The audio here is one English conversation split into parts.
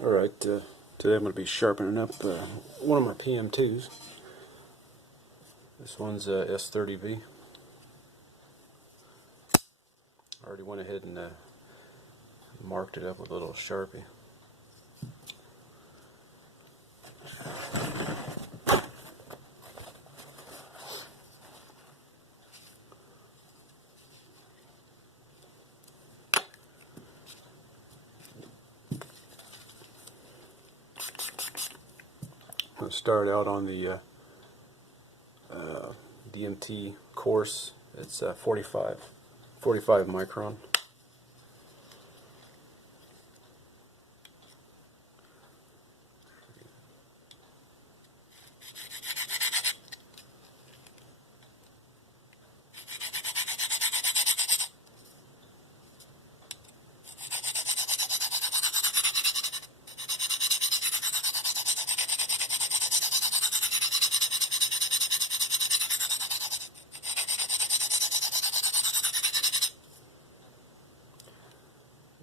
Alright, today I'm going to be sharpening up one of my PM2s. This one's S30V. I already went ahead and marked it up with a little Sharpie. I'm going to start out on the DMT Coarse. It's 45 micron.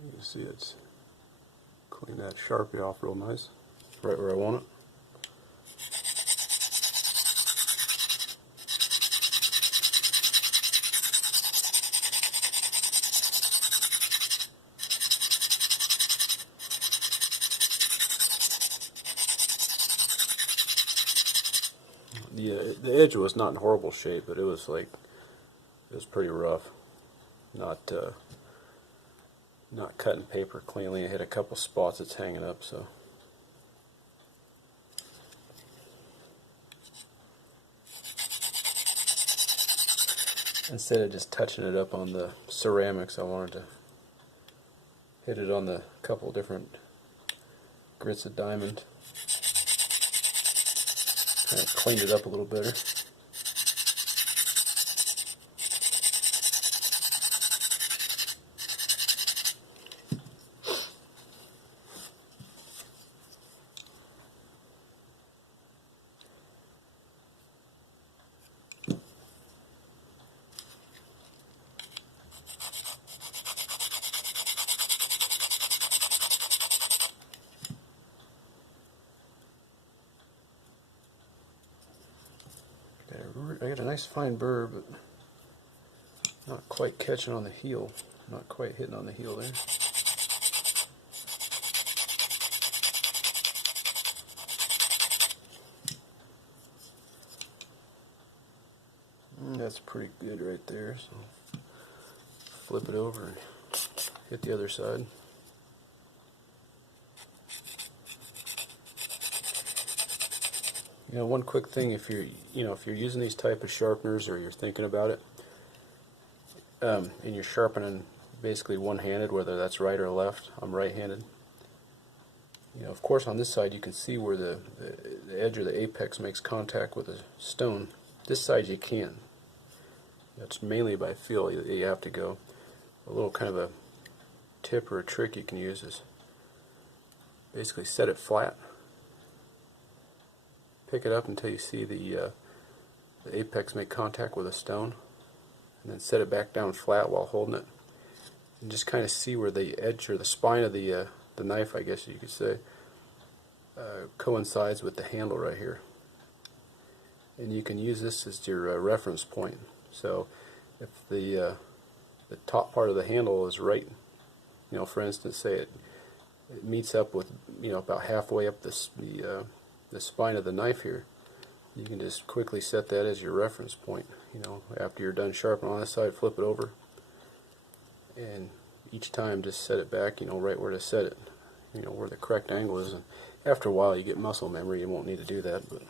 You can see it's clean that Sharpie off real nice, right where I want it. The edge was not in horrible shape, but it was pretty rough. Not cutting paper cleanly. I hit a couple spots it's hanging up, so. Instead of just touching it up on the ceramics, I wanted to hit it on the couple different grits of diamond. Kind of cleaned it up a little better. I got a nice fine burr, but not quite catching on the heel. Not quite hitting on the heel there. That's pretty good right there. So flip it over and hit the other side. You know, one quick thing, if you're using these type of sharpeners, or you're thinking about it, and you're sharpening basically one-handed, whether that's right or left. I'm right-handed. You know, of course, on this side you can see where the edge or the apex makes contact with a stone. This side you can. That's mainly by feel. You have to go. A little kind of a tip or a trick you can use is basically set it flat. Pick it up until you see the apex make contact with a stone, and then set it back down flat while holding it, and just kind of see where the edge or the spine of the knife, I guess you could say, coincides with the handle right here. And you can use this as your reference point. So if the top part of the handle is right, you know, for instance, say it meets up with, you know, about halfway up the spine of the knife here, you can just quickly set that as your reference point. You know, after you're done sharpening on this side, flip it over, and each time just set it back, you know, right where to set it, you know, where the correct angle is. And after a while you get muscle memory, you won't need to do that, but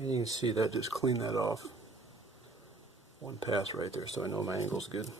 and you can see that just cleaned that off. One pass right there, so I know my angle's good.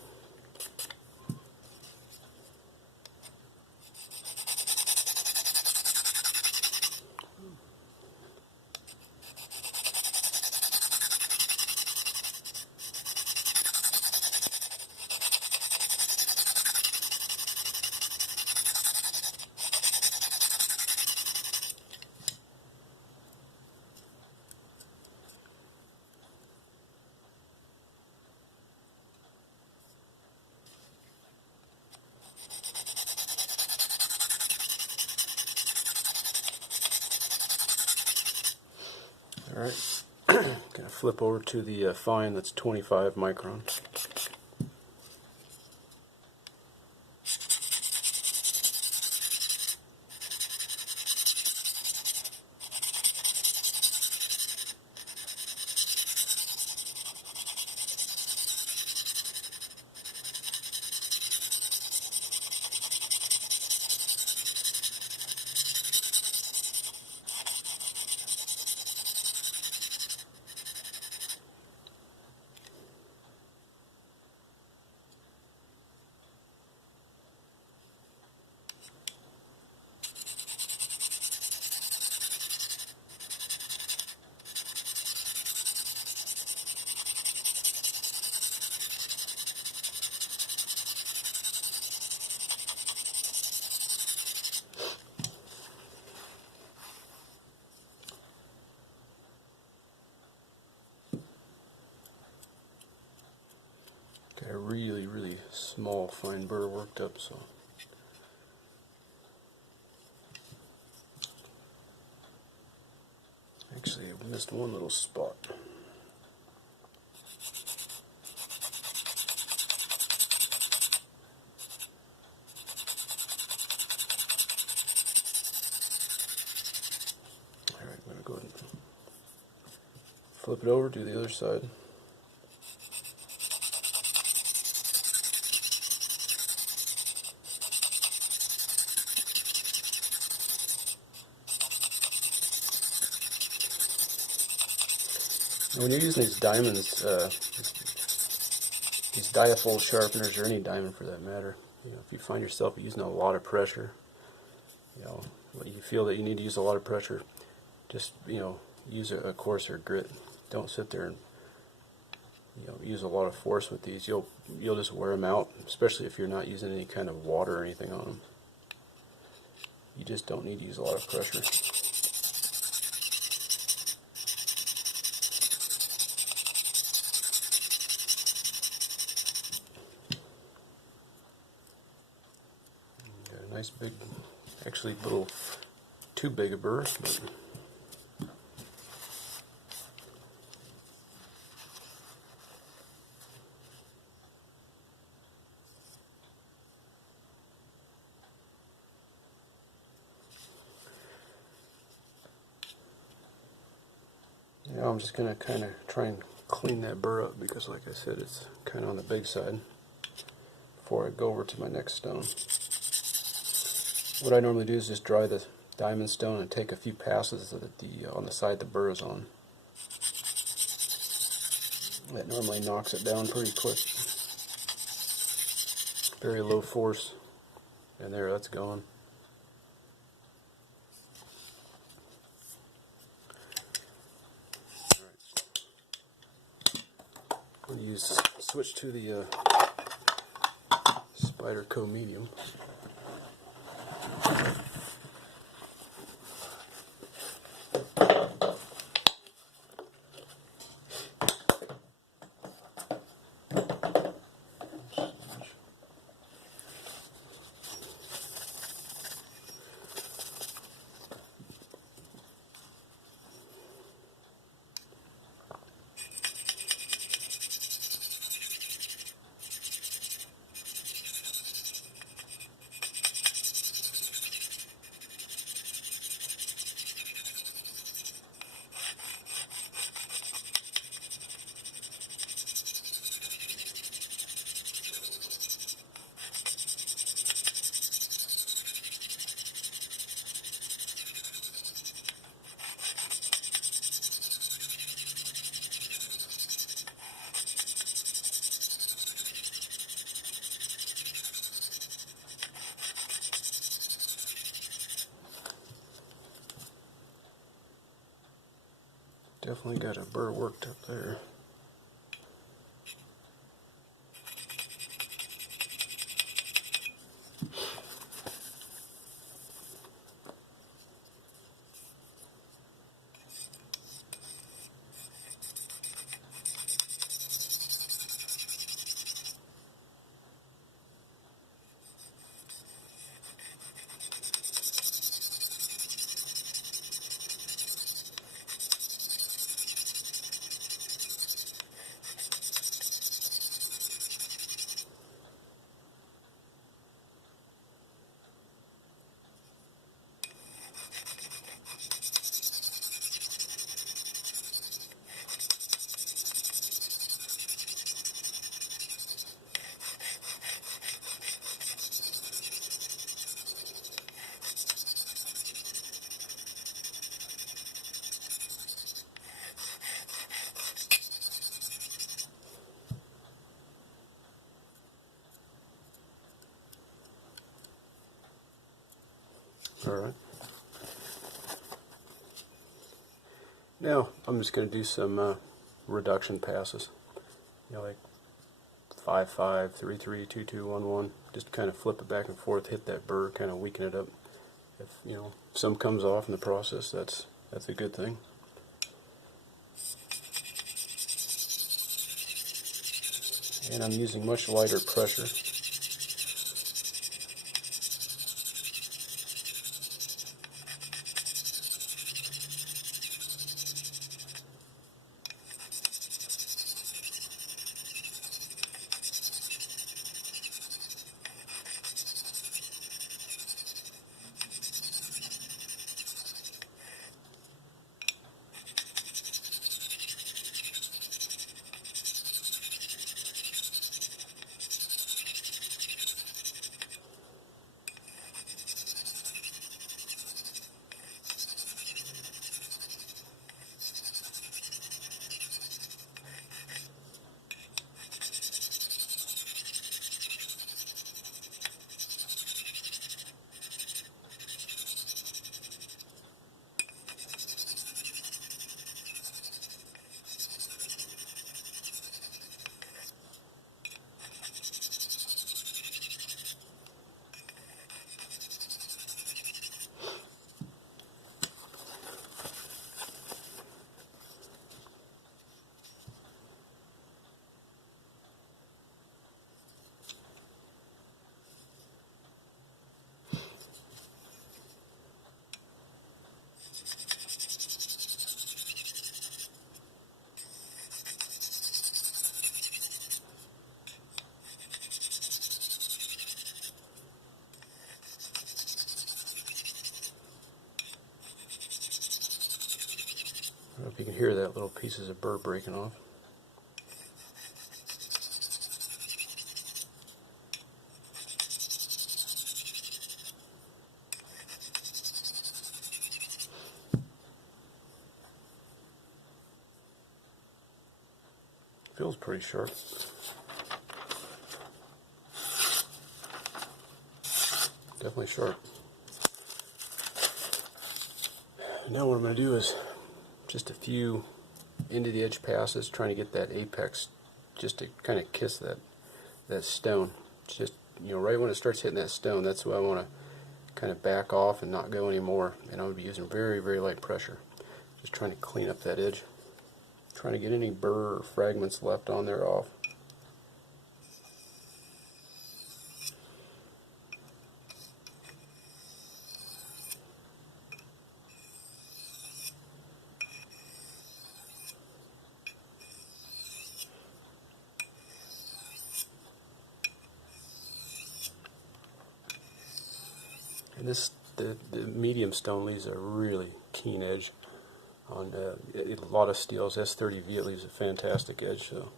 Alright, gonna flip over to the fine that's 25 micron. Got a really small fine burr worked up, so actually I missed one little spot. Alright, I'm going to go ahead and flip it over, do the other side. When you're using these diamonds, these Diafold sharpeners, or any diamond for that matter, you know, if you find yourself using a lot of pressure, you know, you feel that you need to use a lot of pressure, just, you know, use a coarser grit. Don't sit there and, you know, use a lot of force with these. You'll just wear them out, especially if you're not using any kind of water or anything on them. You just don't need to use a lot of pressure. Nice big, actually a little too big a burr, but now I'm just going to kind of try and clean that burr up, because like I said, it's kind of on the big side before I go over to my next stone. What I normally do is just dry the diamond stone and take a few passes on the side the burr is on. That normally knocks it down pretty quick. Very low force. And there, that's gone. I'm going to switch to the Spyderco medium. Definitely got a burr worked up there. Alright. Now I'm just going to do some reduction passes. You know, like 5, 5, 3, 3, 2, 2, 1, 1. Just kind of flip it back and forth, hit that burr, kind of weaken it up. If some comes off in the process, that's a good thing. And I'm using much lighter pressure. I don't know if you can hear that little pieces of burr breaking off. Feels pretty sharp. Definitely sharp. Now what I'm going to do is just a few into the edge passes, trying to get that apex just to kind of kiss that stone. Just right when it starts hitting that stone, that's where I want to kind of back off and not go anymore. And I'm going to be using very, very light pressure, just trying to clean up that edge, trying to get any burr or fragments left on there off. And the medium stone leaves a really keen edge on a lot of steels. S30V, it leaves a fantastic edge. So,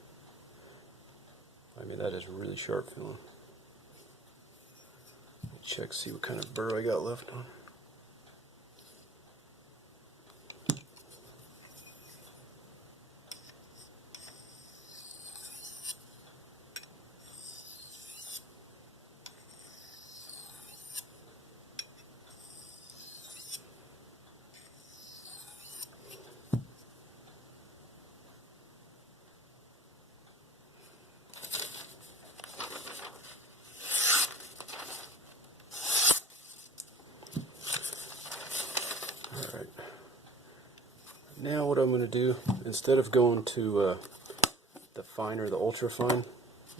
I mean, that is really sharp feeling. Check, see what kind of burr I got left on. Alright. Now what I'm going to do, instead of going to the fine or the ultra fine,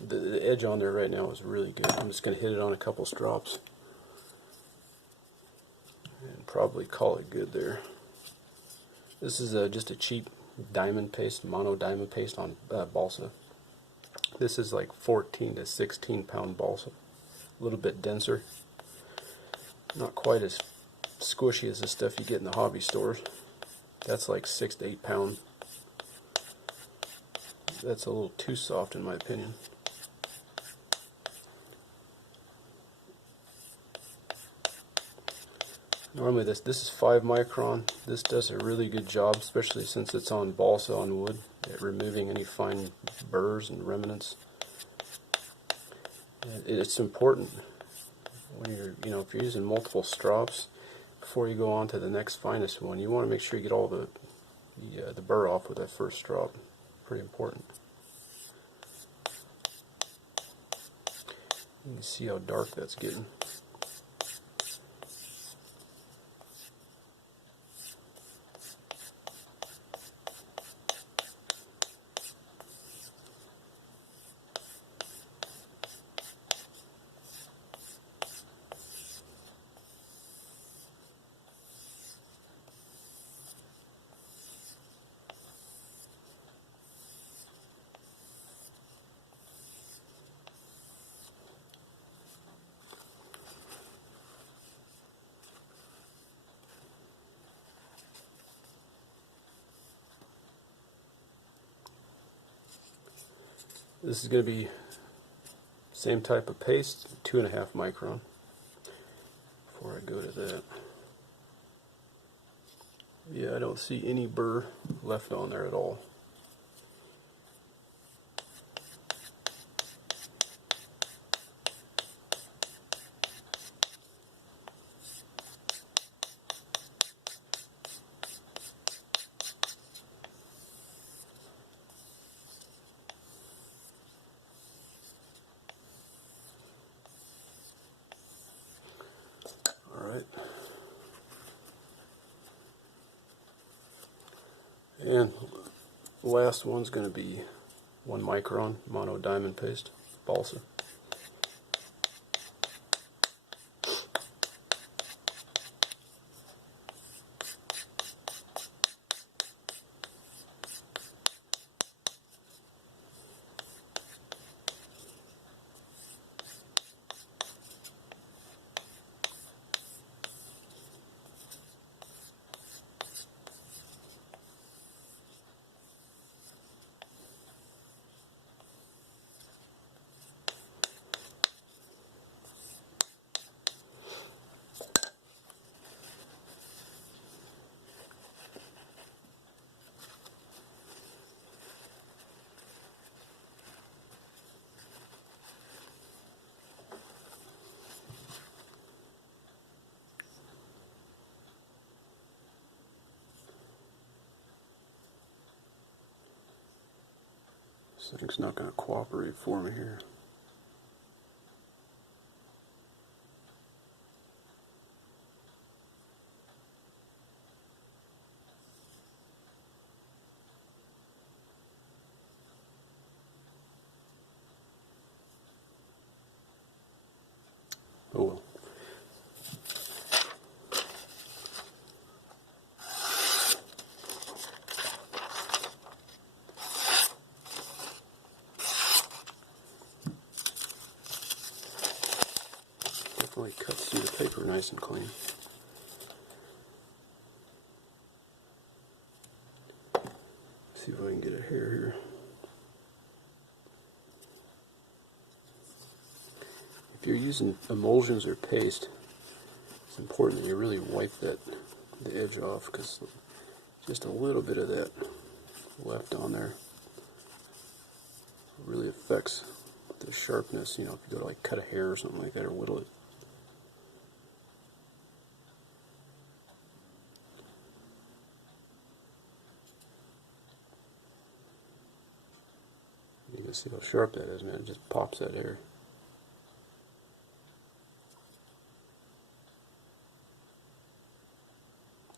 the edge on there right now is really good. I'm just going to hit it on a couple strops and probably call it good there. This is just a cheap diamond paste, mono diamond paste on balsa. This is like 14 to 16 pound balsa. A little bit denser. Not quite as squishy as the stuff you get in the hobby stores. That's like 6 to 8 pound. That's a little too soft in my opinion. Normally this is 5 micron. This does a really good job, especially since it's on balsa on wood, at removing any fine burrs and remnants. And it's important when you're, if you're using multiple strops, before you go on to the next finest one, you want to make sure you get all the burr off with that first strop. Pretty important. You can see how dark that's getting. This is going to be same type of paste, 2.5 micron. Before I go to that, yeah, I don't see any burr left on there at all. Alright. And the last one's going to be 1 micron mono diamond paste, balsa. This thing's not going to cooperate for me here. Oh well. Definitely cuts through the paper nice and clean. See if I can get a hair here. If you're using emulsions or paste, it's important that you really wipe the edge off, because just a little bit of that left on there really affects the sharpness. You know, if you go to like cut a hair or something like that, or whittle it. You can see how sharp that is, man. It just pops that hair.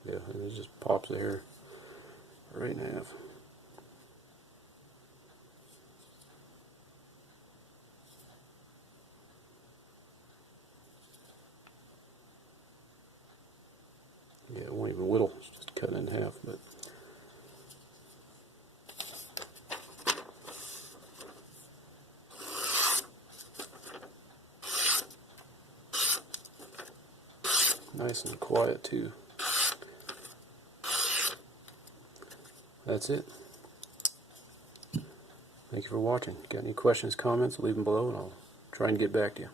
Yeah, and it just pops the hair right in half. Yeah, it won't even whittle, it's just cut it in half, but nice and quiet too. That's it. Thank you for watching. Got any questions, comments, leave them below and I'll try and get back to you.